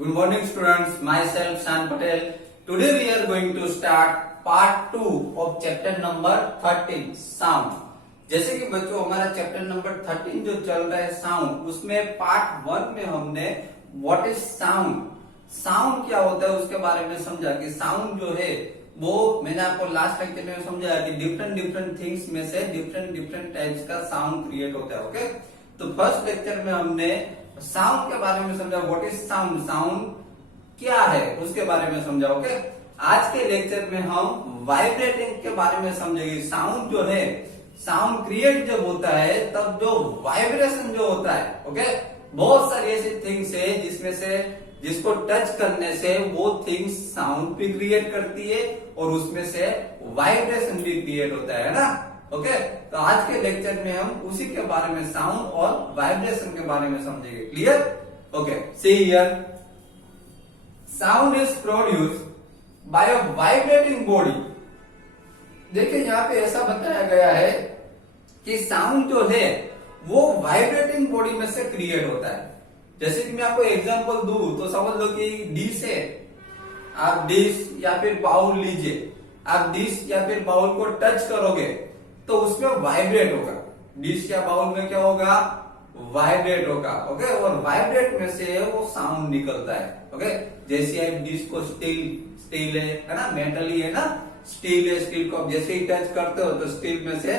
Good morning students, myself Shan Patel. Today we are going to start part 2 of chapter number 13 sound. जैसे कि बच्चों हमारा chapter number 13 जो चल रहा है साउंड, उसमें पार्ट 1 में हमने व्हाट इज साउंड, साउंड क्या होता है उसके बारे में समझा कि साउंड जो है वो मैंने आपको लास्ट लेक्चर में समझाया कि डिफरेंट थिंग्स में से डिफरेंट टाइप्स का साउंड क्रिएट होता है। ओके, तो फर्स्ट लेक्चर में हमने साउंड के बारे में समझा, व्हाट इज साउंड, साउंड क्या है उसके बारे में समझा। ओके, आज के लेक्चर में हम वाइब्रेटिंग के बारे में समझेंगे। साउंड जो है, साउंड क्रिएट जब होता है तब जो वाइब्रेशन जो होता है, ओके, बहुत सारी ऐसी थिंग्स है जिसमें से जिसको टच करने से वो थिंग्स साउंड भी क्रिएट करती है और उसमें से वाइब्रेशन भी क्रिएट होता है ना। ओके, तो आज के लेक्चर में हम उसी के बारे में साउंड और वाइब्रेशन के बारे में समझेंगे। Clear? Okay, see here, sound is produced by a vibrating body. देखिए यहाँ पे ऐसा बताया गया है कि साउंड जो है वो वाइब्रेटिंग बॉडी में से क्रिएट होता है। जैसे कि मैं आपको एग्जांपल दूं तो समझ लो कि डिश है, आप डिश या फिर बाउल लीजिए, आप डिश या फिर बाउल को टच करोगे तो उसमें वाइब्रेट होगा। डिश या बाउल में क्या होगा? वाइब्रेट होगा। ओके, और वाइब्रेट में से वो साउंड निकलता है। ओके, जैसे आप डिश को स्टील है ना, मेटल ही है ना, स्टील है, स्टील को आप जैसे ही टच करते हो तो स्टील में से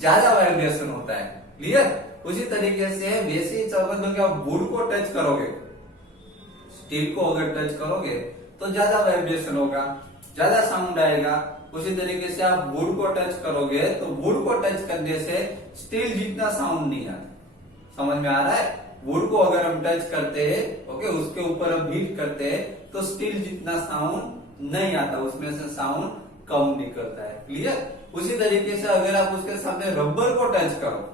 ज्यादा वाइब्रेशन होता है। क्लियर? उसी तरीके से वैसे ही समझ लो कि आप वुड को टच करोगे, स्टील को अगर टच करोगे तो ज्यादा वाइब्रेशन होगा, ज्यादा साउंड आएगा। उसी तरीके से आप वुड को टच करोगे तो वुड को टच करने से स्टील जितना साउंड नहीं आता। समझ में आ रहा है? वुड को अगर हम टच करते हैं, ओके, उसके ऊपर हम हीट करते हैं तो स्टील जितना साउंड नहीं आता, उसमें से साउंड कम निकलता है। क्लियर? उसी तरीके से अगर आप उसके सामने रबर को टच करो,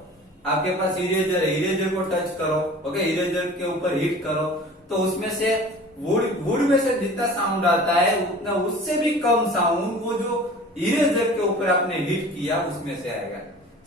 आपके पास इरेजर है, इरेजर को टच करो, ओके, इरेजर के ऊपर हीट करो तो उसमें से वुड में से जितना साउंड आता है उतना उससे भी कम साउंड वो जो इरेजर के ऊपर आपने हीट किया उसमें से आएगा।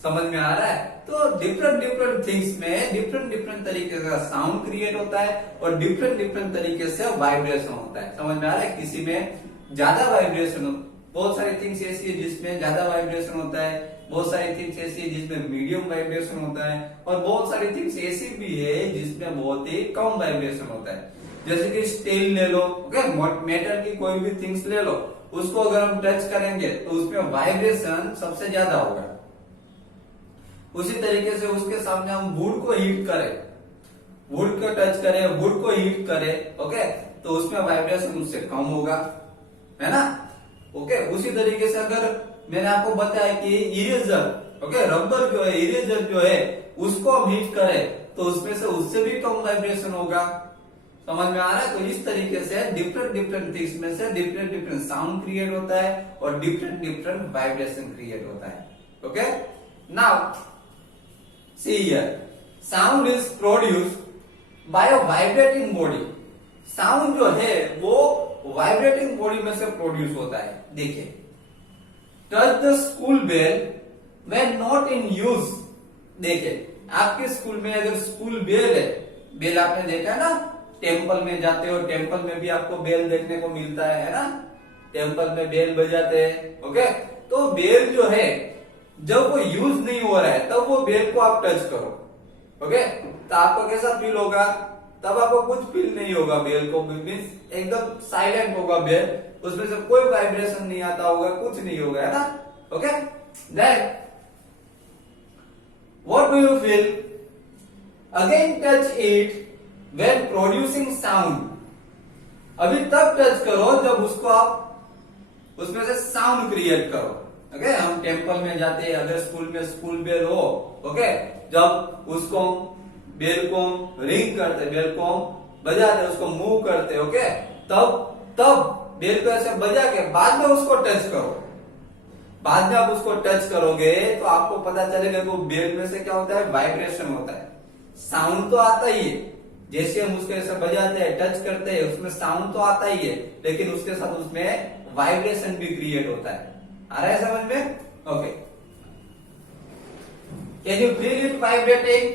समझ में आ रहा है? तो डिफरेंट थिंग्स में डिफरेंट तरीके का साउंड क्रिएट होता है और डिफरेंट तरीके से वाइब्रेशन होता है। समझ में आ रहा है? किसी में ज्यादा वाइब्रेशन, बहुत सारी थिंग्स ऐसी है जिसमें ज्यादा वाइब्रेशन होता है, बहुत सारी थिंग्स ऐसी है जिसमें मीडियम वाइब्रेशन होता है और बहुत सारी थिंग्स ऐसी भी है जिसमें बहुत ही कम वाइब्रेशन होता है। जैसे कि स्टील ले लो, ओके, मेटल की कोई भी थिंग्स ले लो, उसको अगर हम टच करेंगे तो उसमें वाइब्रेशन सबसे ज्यादा होगा। उसी तरीके से उसके सामने हम वुड को हीट करें, वुड को टच करें, वुड को हीट करें, ओके, तो उसमें वाइब्रेशन उससे कम होगा, है ना। ओके, उसी तरीके से अगर मैंने आपको बताया कि इरेजर, ओके, रबर जो है, इरेजर जो है उसको हम हीट करें तो उसमें से उससे भी कम वाइब्रेशन होगा। समझ में आ रहा है? तो इस तरीके से डिफरेंट थिंग्स में से डिफरेंट साउंड क्रिएट होता है और डिफरेंट वाइब्रेशन क्रिएट होता है। Okay, now see here, sound is produced by a vibrating body. Sound जो है वो वाइब्रेटिंग बॉडी में से प्रोड्यूस होता है। देखिए, touch the school bell when not in use. देखिए, आपके स्कूल में अगर स्कूल बेल है, बेल आपने देखा है ना, टेम्पल में जाते हो, टेम्पल में भी आपको बेल देखने को मिलता है ना, टेम्पल में बेल बजाते हैं। ओके, तो बेल जो है जब वो यूज नहीं हो रहा है तब वो बेल को आप टच करो, ओके, तो आपको कैसा फील होगा? तब आपको कुछ फील नहीं होगा, बेल को मीन्स एकदम साइलेंट होगा बेल, उसमें से कोई वाइब्रेशन नहीं आता होगा, कुछ नहीं होगा, है ना। Okay, then what do you feel? Again touch it when producing sound. अभी तब टच करो जब उसको आप उसमें से साउंड क्रिएट करो। ओके, हम टेम्पल में जाते हैं, अगर स्कूल में स्कूल बेल हो, ओके, जब उसको बेल को रिंग करते, बेल को बजाते, उसको मूव करते, ओके, तब बेल को ऐसे बजा के बाद में उसको टच करो। बाद में आप उसको टच करोगे तो आपको पता चलेगा कि बेल में से क्या होता है? वाइब्रेशन होता है। साउंड तो आता ही है, जैसे हम उसको ऐसे बजाते हैं, टच करते हैं, उसमें साउंड तो आता ही है, लेकिन उसके साथ उसमें वाइब्रेशन भी क्रिएट होता है। आ रहा है समझ में? Okay, can you feel it vibrating?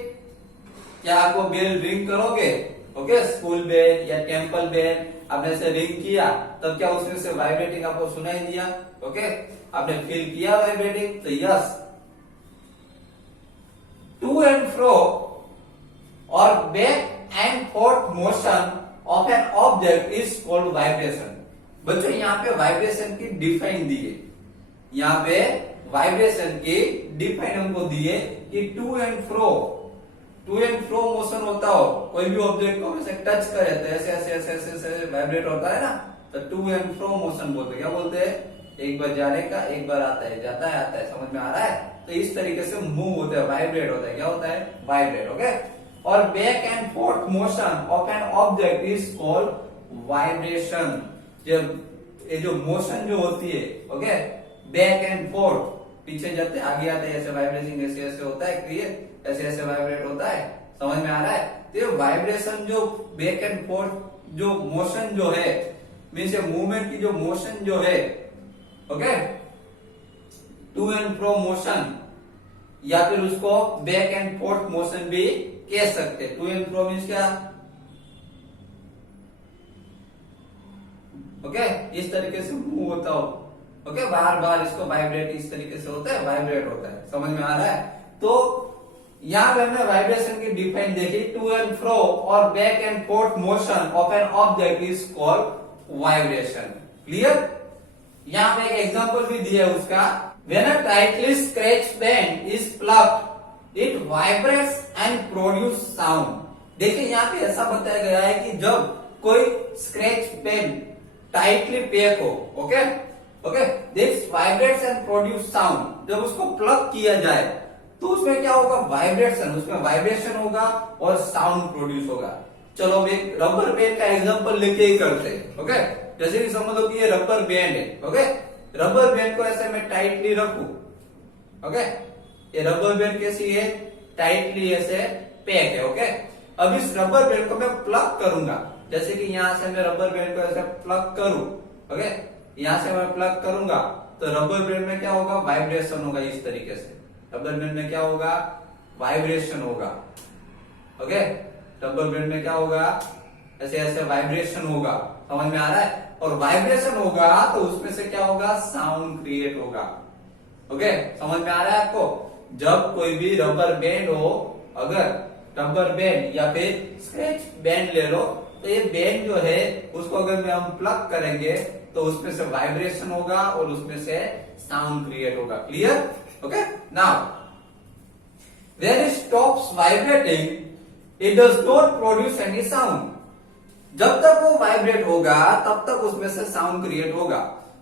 क्या आपको बेल रिंग करोगे? ओके, ओके, स्कूल बेल या टेम्पल बेल, आपने ऐसे रिंग किया तब क्या उसमें से वाइब्रेटिंग आपको सुनाई दिया? ओके, आपने फील किया वाइब्रेटिंग, तो यस, टू एंड फ्रो और back and forth motion of an object is called vibration. बच्चों यहाँ पे वाइब्रेशन की डिफाइन दी है, यहाँ पे वाइब्रेशन की डिफाइन हमको दिए कि टू एंड फ्रो मोशन होता हो, कोई भी ऑब्जेक्ट को ऐसे टच करे तो ऐसे ऐसे ऐसे ऐसे ऐसे वाइब्रेट होता है ना, तो टू एंड फ्रो मोशन बोलते हैं। क्या बोलते हैं? एक बार जाने का, एक बार आता है, जाता है आता है, समझ में आ रहा है? तो इस तरीके से मूव होता है, वाइब्रेट होता है। क्या होता है? वाइब्रेट। ओके, और back and forth motion of an object is called vibration. ये जो मोशन जो होती है, ओके, बैक एंड फोर्थ, पीछे जाते आगे आते ऐसे वाइब्रेशन ऐसे ऐसे होता है, क्लियर, ऐसे ऐसे वाइब्रेट होता है, समझ में आ रहा है? तो वाइब्रेशन जो बैक एंड फोर्थ जो मोशन जो है, मीन्स मूवमेंट की जो मोशन जो है, okay, to and fro motion, या फिर उसको बैक एंड फोर्थ मोशन भी कह सकते। टू एंड फ्रो मीन्स क्या? ओके, इस तरीके से मूव होता हो, ओके, बार बार इसको वाइब्रेट इस तरीके से होता है, वाइब्रेट होता है, समझ में आ रहा है? तो यहां पे हमने वाइब्रेशन की डिफाइन देखी, टू एंड फ्रो और back and forth motion of an object is called vibration. Clear? यहां पे एक एग्जांपल भी दिया है उसका, when a tightly scratch pen is plugged it vibrates and produce sound. देखिए यहां पे ऐसा बताया गया है कि जब कोई स्क्रैच पेन टाइटली पैक हो, okay okay, this vibrates and produce sound. जब उसको प्लग किया जाए तो उसमें क्या होगा? वाइब्रेशन, उसमें वाइब्रेशन होगा और साउंड प्रोड्यूस होगा। चलो अब एक रबर बैंड का एग्जांपल लेके ही करते हैं, ओके। जैसे कि समझ लो कि ये रबर बैंड है, ओके, रबर बैंड को ऐसे मैं टाइटली रखूं, ओके, ये रबर बैंड कैसी है? टाइटली ऐसे पैक है, ओके। अब इस रबर बैंड को मैं प्लग करूंगा, जैसे कि यहां से मैं रबर बैंड को ऐसे प्लग करूं, ओके, यहां से मैं प्लग करूंगा तो रबर बैंड में क्या होगा? वाइब्रेशन होगा इस तरीके से। रबर बैंड में क्या होगा? वाइब्रेशन होगा, ओके। रबर बैंड में क्या होगा? ऐसे ऐसे वाइब्रेशन होगा, समझ में आ रहा है? और वाइब्रेशन होगा तो उसमें से क्या होगा? साउंड क्रिएट होगा, ओके, समझ में आ रहा है आपको? जब कोई भी रबर बैंड हो, अगर रबर बैंड या फिर स्क्रैच बैंड ले लो, तो ये बैंड जो है उसको अगर हम प्लग करेंगे तो उसमें से वाइब्रेशन होगा और उसमें से साउंड क्रिएट होगा। Clear? Okay, now when it stops vibrating it does not produce any sound. जब तक वो वाइब्रेट होगा तब तक उसमें से साउंड क्रिएट होगा,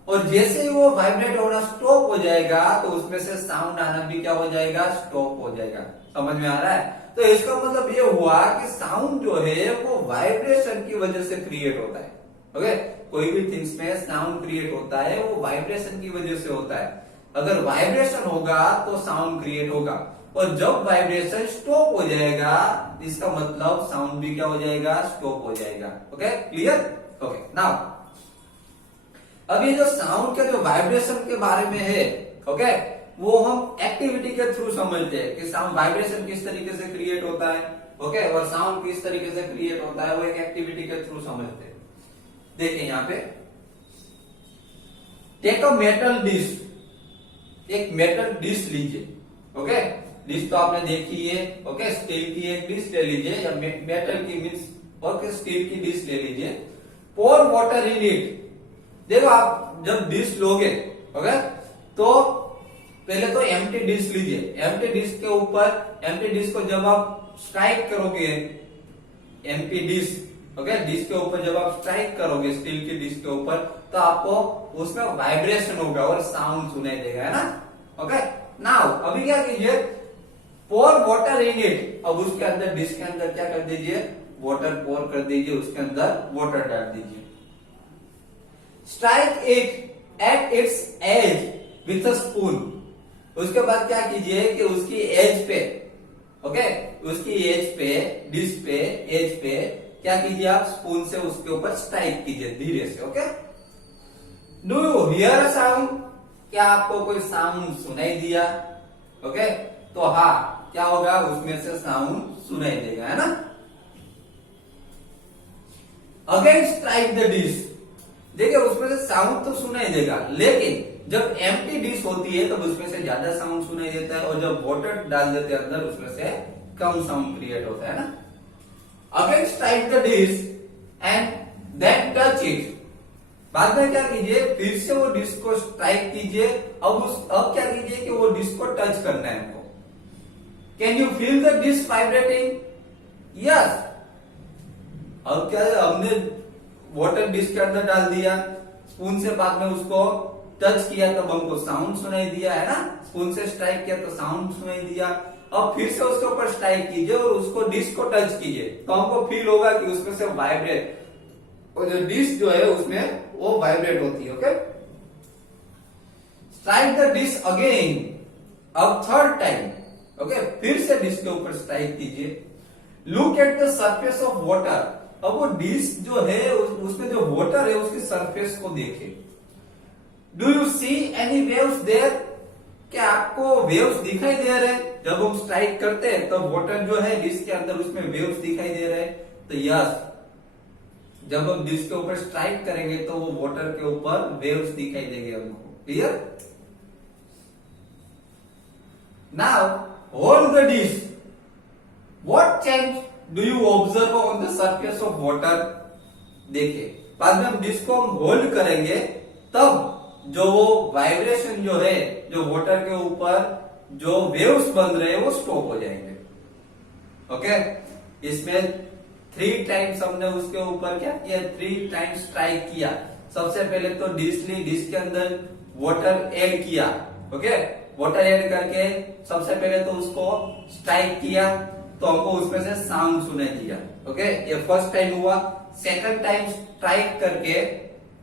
और जैसे ही वो वाइब्रेट होना स्टॉप हो जाएगा तो उसमें से साउंड आना भी क्या हो जाएगा? स्टॉप हो जाएगा। समझ में आ रहा है? तो इसका मतलब ये हुआ कि साउंड जो है वो वाइब्रेशन की वजह से क्रिएट होता है, ओके। कोई भी थिंग्स में साउंड क्रिएट होता है वो वाइब्रेशन की वजह से होता है। अगर वाइब्रेशन होगा तो साउंड क्रिएट होगा, और जब वाइब्रेशन स्टॉप हो जाएगा इसका मतलब साउंड भी क्या हो जाएगा? स्टॉप हो जाएगा। Okay, clear? ओके, नाउ अब ये जो साउंड के जो वाइब्रेशन के बारे में है, ओके, वो हम एक्टिविटी के थ्रू समझते हैं कि साउंड वाइब्रेशन किस तरीके से क्रिएट होता है, ओके, और साउंड किस तरीके से क्रिएट होता है, वो एक एक्टिविटी के थ्रू समझते हैं। देखिए यहां पे, टेक अ मेटल डिश, एक मेटल डिश लीजिए, ओके। डिश तो आपने देखी है, ओके, स्टील की एक डिश ले लीजिए, या मेटल की मीन्स ओके स्टील की डिश ले लीजिए। पोर वाटर इन इट। देखो आप जब डिश लोगे, ओके, तो पहले तो एम्प्टी डिश लीजिए। एम्प्टी डिश के ऊपर, एम्प्टी डिश को जब आप स्ट्राइक करोगे, एम्प्टी डिश, ओके, डिश के ऊपर जब आप स्ट्राइक करोगे स्टील की डिश के ऊपर, तो आपको उसमें वाइब्रेशन होगा और साउंड सुनाई देगा, है ना? ओके, नाउ अभी क्या कीजिए? पोर वाटर इन इट। अब उसके अंदर, डिश के अंदर क्या कर दीजिए? वाटर पोर कर दीजिए, उसके अंदर वाटर डाल दीजिए। Strike it at its edge with a spoon. उसके बाद क्या कीजिए कि उसकी एज पे, ओके, उसकी एज पे, डिश पे, एज पे क्या कीजिए? आप स्पून से उसके ऊपर स्ट्राइक कीजिए धीरे से, okay. Do you here a sound? क्या आपको कोई साउंड सुनाई दिया? ओके, तो हाँ, क्या होगा? उसमें से साउंड सुनाई देगा, है ना? अगेन स्ट्राइक द डिश, देखिए उसमें से साउंड तो सुनाई देगा, लेकिन जब एम्प्टी डिश होती है तब उसमें से ज्यादा साउंड सुनाई देता है, और जब वाटर डाल देते हैं अंदर उसमें से कम साउंड क्रिएट होता है ना। Again strike the dish and then touch it, बाद में क्या कीजिए, फिर से वो डिश को स्ट्राइक कीजिए, अब क्या कीजिए कि वो डिश को टच करना है हमको। Can you feel the dish vibrating? Yes. अब क्या है, हमने वाटर डिश के अंदर डाल दिया, स्पून से बाद में उसको टच किया तब हमको साउंड सुनाई दिया है ना, स्पून से स्ट्राइक किया तो साउंड सुनाई दिया। अब फिर से उसके ऊपर स्ट्राइक कीजिए और उसको डिश को टच कीजिए, तो हमको फील होगा कि उसमें से वाइब्रेट, और जो डिश जो है उसमें वो वाइब्रेट होती है। Okay, strike the dish again, अब थर्ड टाइम। ओके, फिर से डिश के ऊपर स्ट्राइक कीजिए। Look at the surface of water, अब वो डिश जो है उसमें जो वाटर है उसकी सरफेस को देखिए। Do you see any waves there, क्या आपको वेव्स दिखाई दे रहे हैं? जब हम स्ट्राइक करते हैं तब वाटर जो है डिश के अंदर उसमें वेव्स दिखाई दे रहे हैं, तो यस, जब हम डिश के ऊपर स्ट्राइक करेंगे तो वो वाटर के ऊपर वेव्स दिखाई देंगे हमको। Clear? Now hold the dish, what change do you observe on the surface of water? देखिए, बाद में हम डिश को हम होल्ड करेंगे तब जो वो वाइब्रेशन जो है, जो वाटर के ऊपर जो वेव्स बन रहे हैं वो स्टॉप हो जाएंगे। ओके, इसमें 3 टाइम्स हमने उसके ऊपर क्या किया, 3 टाइम्स स्ट्राइक किया। सबसे पहले तो डिश ली, डिश के अंदर वाटर ऐड किया। ओके, वाटर ऐड करके सबसे पहले तो उसको स्ट्राइक किया तो हमको उसमें से साउंड सुनाई दिया। ओके, ये फर्स्ट टाइम हुआ। सेकंड टाइम स्ट्राइक करके,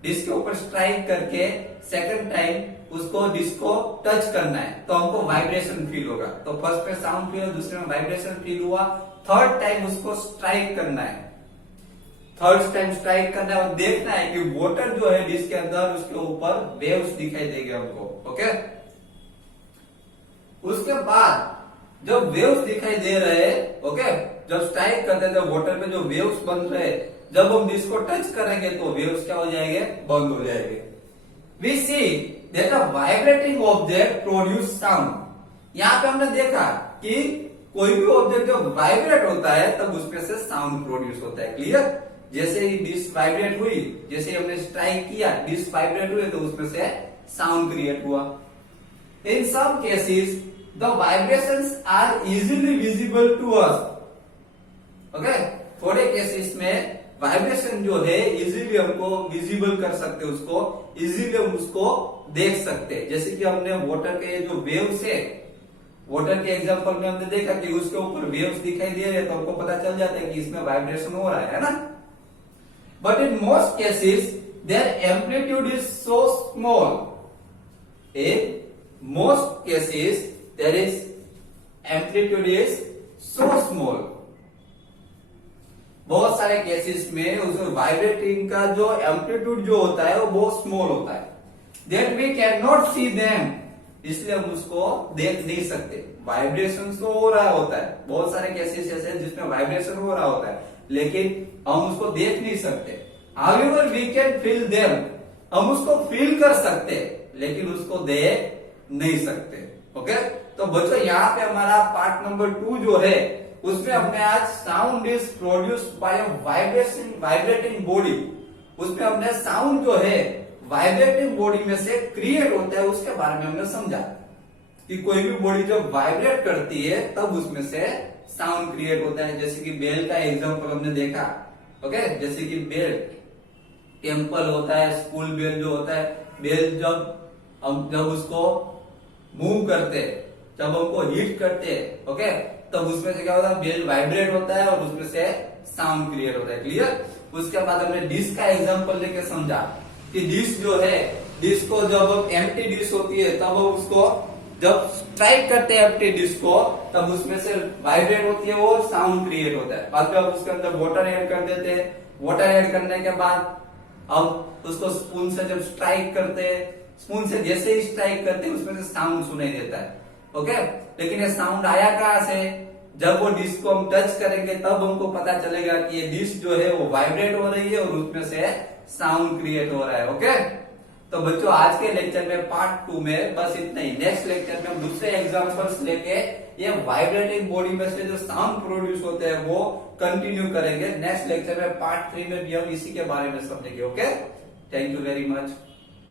डिश के ऊपर स्ट्राइक करके सेकंड टाइम उसको डिश को टच करना है तो हमको वाइब्रेशन फील होगा। तो फर्स्ट में साउंड फील, दूसरे में वाइब्रेशन फील हुआ। थर्ड टाइम उसको स्ट्राइक करना है, थर्ड टाइम स्ट्राइक करना है और देखना है कि वाटर जो है डिश के अंदर उसके ऊपर वेव्स दिखाई देंगे हमको। ओके, उसके बाद जब वेव्स दिखाई दे रहे हैं, ओके, जब स्ट्राइक करते हैं तो वाटर पे जो वेव्स बन रहे हैं, जब हम डिश को टच करेंगे तो वेव्स क्या हो जाएंगे, बंद हो जाएंगे। We see that a vibrating object produce sound, यहाँ पे हमने देखा कि कोई भी ऑब्जेक्ट जब वाइब्रेट होता है तब उसमें से साउंड प्रोड्यूस होता है। क्लियर? जैसे ही डिश वाइब्रेट हुई, जैसे हमने स्ट्राइक किया, डिश वाइब्रेट हुई तो उसमें से साउंड क्रिएट हुआ। In some cases the vibrations are easily visible to us. Okay, थोड़े केसेस में वाइब्रेशन जो है इजीली हमको विजिबल कर सकते, उसको इजीली हम उसको देख सकते हैं। जैसे कि हमने वाटर के जो वेव्स है, वाटर के एग्जांपल में हमने देखा कि उसके ऊपर वेव्स दिखाई दे रहे हैं तो हमको पता चल जाता है कि इसमें वाइब्रेशन हो रहा है ना। But in most cases their amplitude is so small, in most cases there is amplitude is so small. बहुत सारे केसेस में उस वाइब्रेटिंग का जो एम्पलीट्यूड जो होता है वो बहुत स्मॉल होता है, that we can not see them, इसलिए हम उसको देख नहीं सकते। वाइब्रेशन तो हो रहा होता है, बहुत सारे केसेस ऐसे हैं जिसमें वाइब्रेशन हो रहा होता है लेकिन हम उसको देख नहीं सकते। However we can feel them, हम उसको फील कर सकते लेकिन उसको देख नहीं सकते। ओके, तो बच्चों यहाँ पे हमारा पार्ट नंबर 2 जो है उसमें हमने आज sound is produced by vibrating body, उसमें हमने साउंड जो है वाइब्रेटिंग बॉडी में से क्रिएट होता है उसके बारे में हमने समझा कि कोई भी बॉडी जब वाइब्रेट करती है तब उसमें से साउंड क्रिएट होता है। जैसे कि बेल का एग्जांपल हमने देखा। ओके, जैसे कि बेल टेम्पल होता है, स्कूल बेल जो होता है, बेल जब उसको मूव करते, जब हमको हिट करते, ओके, तब उसमें से क्या होता है, बेल वाइब्रेट होता है और उसमें से साउंड क्रिएट होता है। क्लियर? उसके बाद हमने डिश का एग्जांपल लेके समझा कि डिश जो है, डिश को जब एम्प्टी डिश होती है तब हम उसको जब स्ट्राइक करते हैं एम्प्टी डिश को तब उसमें से वाइब्रेट होती है और साउंड क्रिएट होता है। बाद में हम उसके अंदर वाटर ऐड कर देते हैं, वाटर ऐड करने के बाद अब उसको स्पून से जब स्ट्राइक करते हैं, स्पून से जैसे ही स्ट्राइक करते हैं उसमें से साउंड सुनाई देता है। ओके, लेकिन ये साउंड आया कहां से, जब वो डिस्क को हम टच करेंगे तब हमको पता चलेगा कि ये डिस्क जो है वो वाइब्रेट हो रही है और उसमें से साउंड क्रिएट हो रहा है। ओके, तो बच्चों आज के लेक्चर में पार्ट 2 में बस इतना ही। नेक्स्ट लेक्चर में हम दूसरे एग्जांपल्स लेके ये वाइब्रेटिंग बॉडी में से जो साउंड प्रोड्यूस होते हैं वो कंटिन्यू करेंगे। नेक्स्ट लेक्चर में पार्ट 3 में भी हम इसी के बारे में समझेंगे। Okay, thank you very much.